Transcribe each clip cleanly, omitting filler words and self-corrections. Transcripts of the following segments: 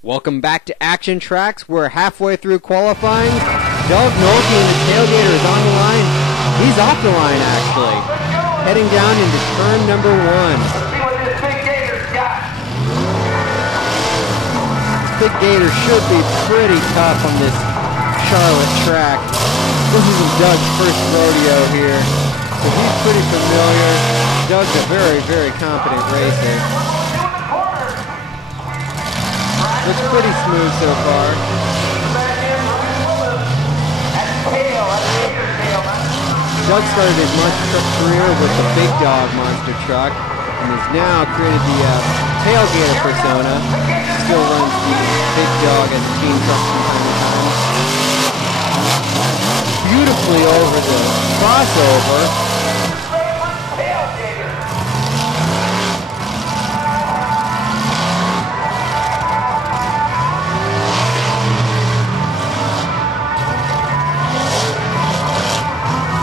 Welcome back to Actiontracks. We're halfway through qualifying. Doug Nolte and the Tailgator is on the line. He's off the line, actually. Heading down into turn number 1. Big Gator should be pretty tough on this Charlotte track. This isn't Doug's first rodeo here, so he's pretty familiar. Doug's a very, very competent racer. Looks pretty smooth so far. Doug started his monster truck career with the Big Dog monster truck and has now created the Tailgator persona. Still runs the Big Dog as a team truck from time to time. Beautifully over the crossover.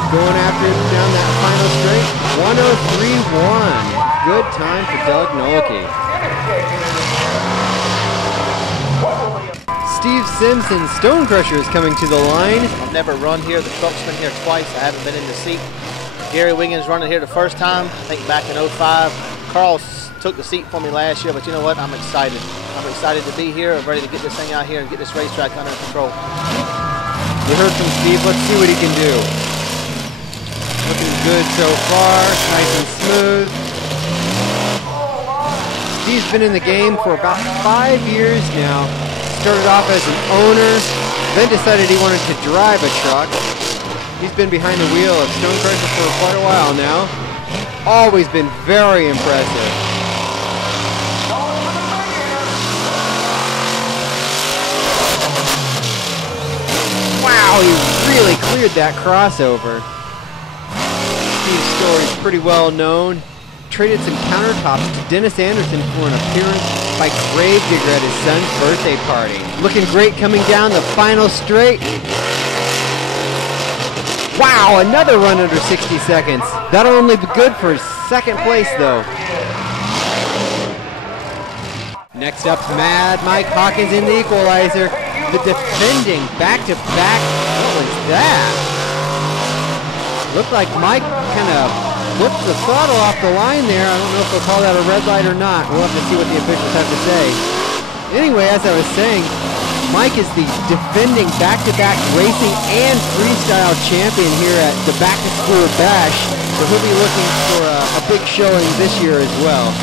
Going after it down that final straight. 103.1. Good time for Doug Nolte. Steve Simpson, Stonecrusher, is coming to the line. I've never run here. The truck's been here twice. I haven't been in the seat. Gary Wiggins running here the first time, I think back in 05. Carl took the seat for me last year, but you know what? I'm excited. I'm excited to be here. I'm ready to get this thing out here and get this racetrack under control. You heard from Steve. Let's see what he can do. Looking good so far, nice and smooth. Steve's been in the game for about 5 years now. Started off as an owner, then decided he wanted to drive a truck. He's been behind the wheel of Stonecrusher for quite a while now. Always been very impressive. Wow, he really cleared that crossover. Steve's story is pretty well known. Traded some countertops to Dennis Anderson for an appearance by Gravedigger at his son's birthday party. Looking great coming down the final straight. Wow, another run under 60 seconds. That'll only be good for second place though. Next up, Mad Mike Hawkins in the Equalizer. The defending back-to-back. What was that? Looked like Mike kind of whipped the throttle off the line there. I don't know if they'll call that a red light or not. We'll have to see what the officials have to say. Anyway, as I was saying, Mike is the defending back-to-back racing and freestyle champion here at the Back to School Bash. So he'll be looking for a big showing this year as well.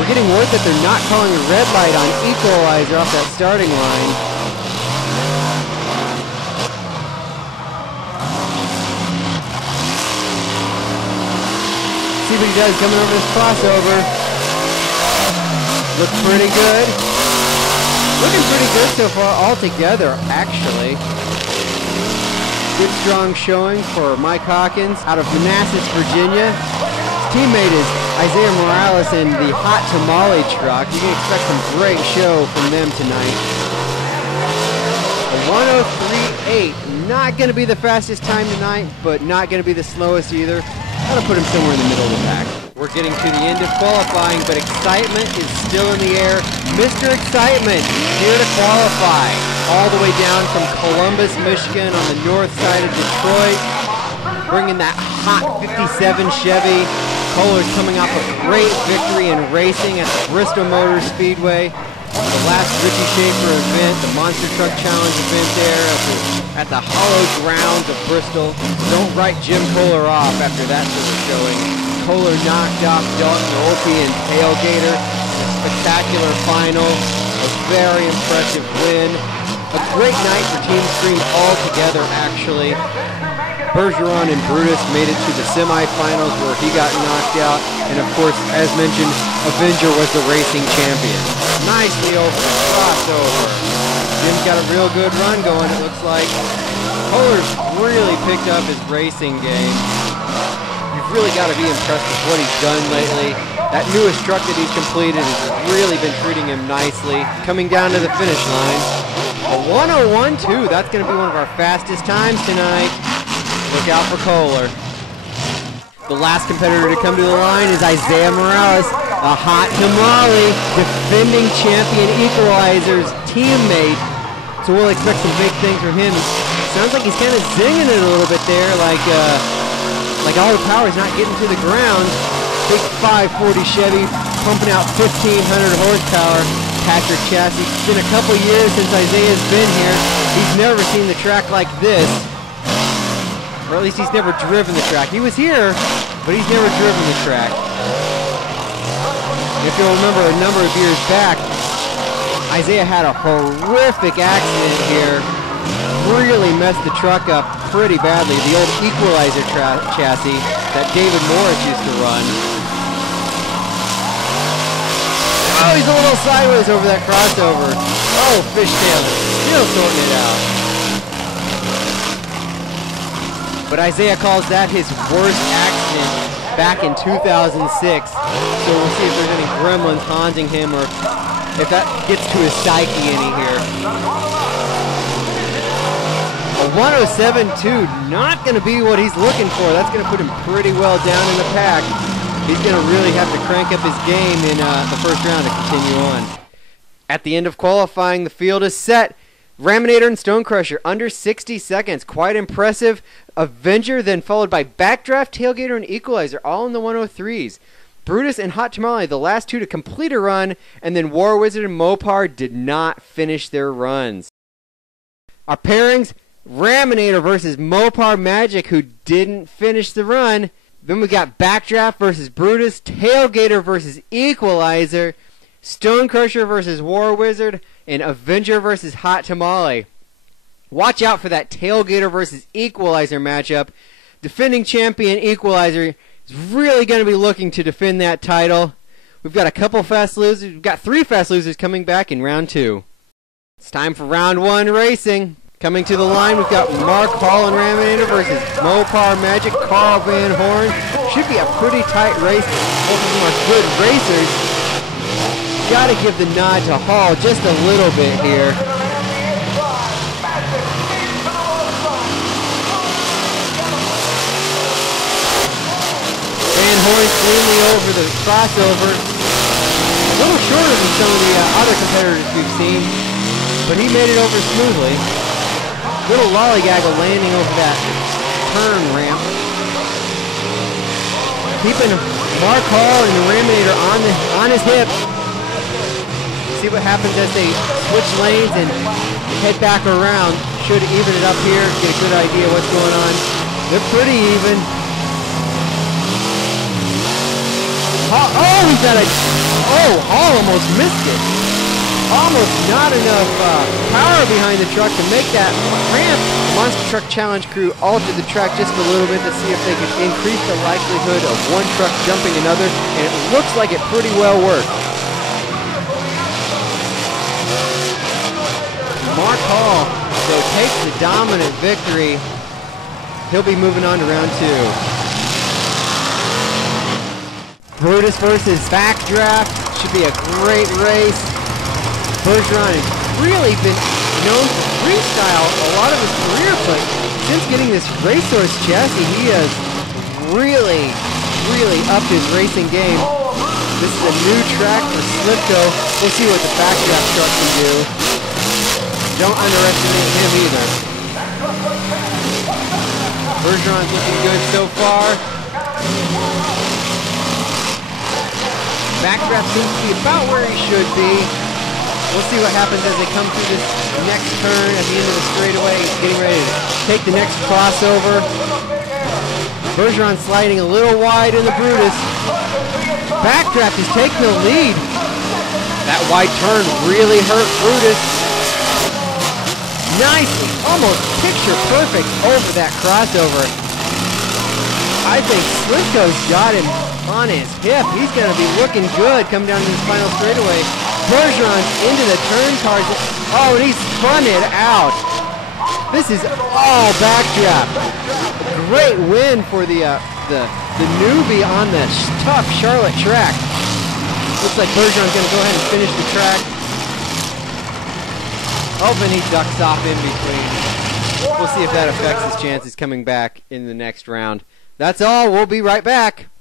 We're getting word that they're not calling a red light on Equalizer off that starting line. See what he does coming over this crossover. Looks pretty good. Looking pretty good so far altogether, actually. Good strong showing for Mike Hawkins out of Manassas, Virginia. His teammate is Isaias Morales in the hot Tamale truck. You can expect some great show from them tonight. A 103.8. Not going to be the fastest time tonight, but not going to be the slowest either. That'll put him somewhere in the middle of the pack. We're getting to the end of qualifying, but excitement is still in the air. Mr. Excitement here to qualify. All the way down from Columbus, Michigan on the north side of Detroit. Bringing that hot 57 Chevy. Kohler's coming off a great victory in racing at the Bristol Motor Speedway. The last Richie Schaefer event, the Monster Truck Challenge event there at the hollow grounds of Bristol. Don't write Jim Kohler off after that sort of showing. Kohler knocked off Doug Nolte and Tailgator. A spectacular final. A very impressive win. A great night for Team Scream altogether, actually. Bergeron and Brutus made it to the semifinals where he got knocked out. And of course, as mentioned, Avenger was the racing champion. Nicely over the crossover. Jim's got a real good run going, it looks like. Kohler's really picked up his racing game. You've really got to be impressed with what he's done lately. That newest truck that he's completed has really been treating him nicely. Coming down to the finish line. A 101.2. That's going to be one of our fastest times tonight. Look out for Kohler. The last competitor to come to the line is Isaias Morales, a hot tamale, defending champion Equalizer's teammate. So we'll expect some big things from him. Sounds like he's kind of zinging it a little bit there, like all the power is not getting to the ground. Big 540 Chevy, pumping out 1,500 horsepower. Patrick chassis. It's been a couple years since Isaiah's been here. He's never seen the track like this. Or at least he's never driven the track. He was here, but he's never driven the track. If you'll remember a number of years back, Isaiah had a horrific accident here. Really messed the truck up pretty badly. The old Equalizer chassis that David Morris used to run. Oh, he's a little sideways over that crossover. Oh, fishtailing. Still sorting it out. But Isaiah calls that his worst accident back in 2006. So we'll see if there's any gremlins haunting him or if that gets to his psyche any here. A 107.2, not going to be what he's looking for. That's going to put him pretty well down in the pack. He's going to really have to crank up his game in the first round to continue on. At the end of qualifying, the field is set. Raminator and Stonecrusher under 60 seconds. Quite impressive. Avenger then followed by Backdraft, Tailgator, and Equalizer, all in the 103s. Brutus and Hot Tamale, the last two to complete a run, and then War Wizard and Mopar did not finish their runs. Our pairings, Raminator versus Mopar Magic, who didn't finish the run. Then we got Backdraft versus Brutus, Tailgator versus Equalizer, Stonecrusher versus War Wizard, and Avenger versus Hot Tamale. Watch out for that Tailgator versus Equalizer matchup. Defending champion Equalizer is really going to be looking to defend that title. We've got a couple fast losers. We've got 3 fast losers coming back in round 2. It's time for round 1 racing. Coming to the line, we've got Mark Hall and Raminator versus Mopar Magic, Carl Van Horn. Should be a pretty tight race. Both of them are good racers. Got to give the nod to Hall just a little bit here. Van Horn cleanly over the crossover. A little shorter than some of the other competitors we've seen, but he made it over smoothly. Little lollygaggle landing over that turn ramp. Keeping Mark Hall and the Raminator on his hip. See what happens as they switch lanes and head back around. Should even it up here, get a good idea what's going on. They're pretty even. Oh, he's got a... Oh, Hall almost missed it. Almost not enough power behind the truck to make that ramp. The Monster Truck Challenge crew altered the track just a little bit to see if they could increase the likelihood of one truck jumping another, and it looks like it pretty well worked. Mark Hall, so takes the dominant victory. He'll be moving on to round 2. Brutus versus Backdraft. Should be a great race. Bergeron has really been known for freestyle a lot of his career, but since getting this Racehorse chassis, he has really upped his racing game. This is a new track for Slipco. We'll see what the Backdraft truck can do. Don't underestimate him either. Bergeron's looking good so far. Backdraft seems to be about where he should be. We'll see what happens as they come through this next turn at the end of the straightaway. He's getting ready to take the next crossover. Bergeron sliding a little wide in the Brutus. Backdraft is taking the lead. That wide turn really hurt Brutus. Nicely, almost picture perfect over that crossover. I think Slipco's got him on his hip. He's going to be looking good coming down to this final straightaway. Bergeron's into the turn cars. Oh, and he spun it out. This is all Backdraft. Great win for the newbie on the tough Charlotte track. Looks like Bergeron's going to go ahead and finish the track. Hoping he ducks off in between. We'll see if that affects his chances coming back in the next round. That's all. We'll be right back.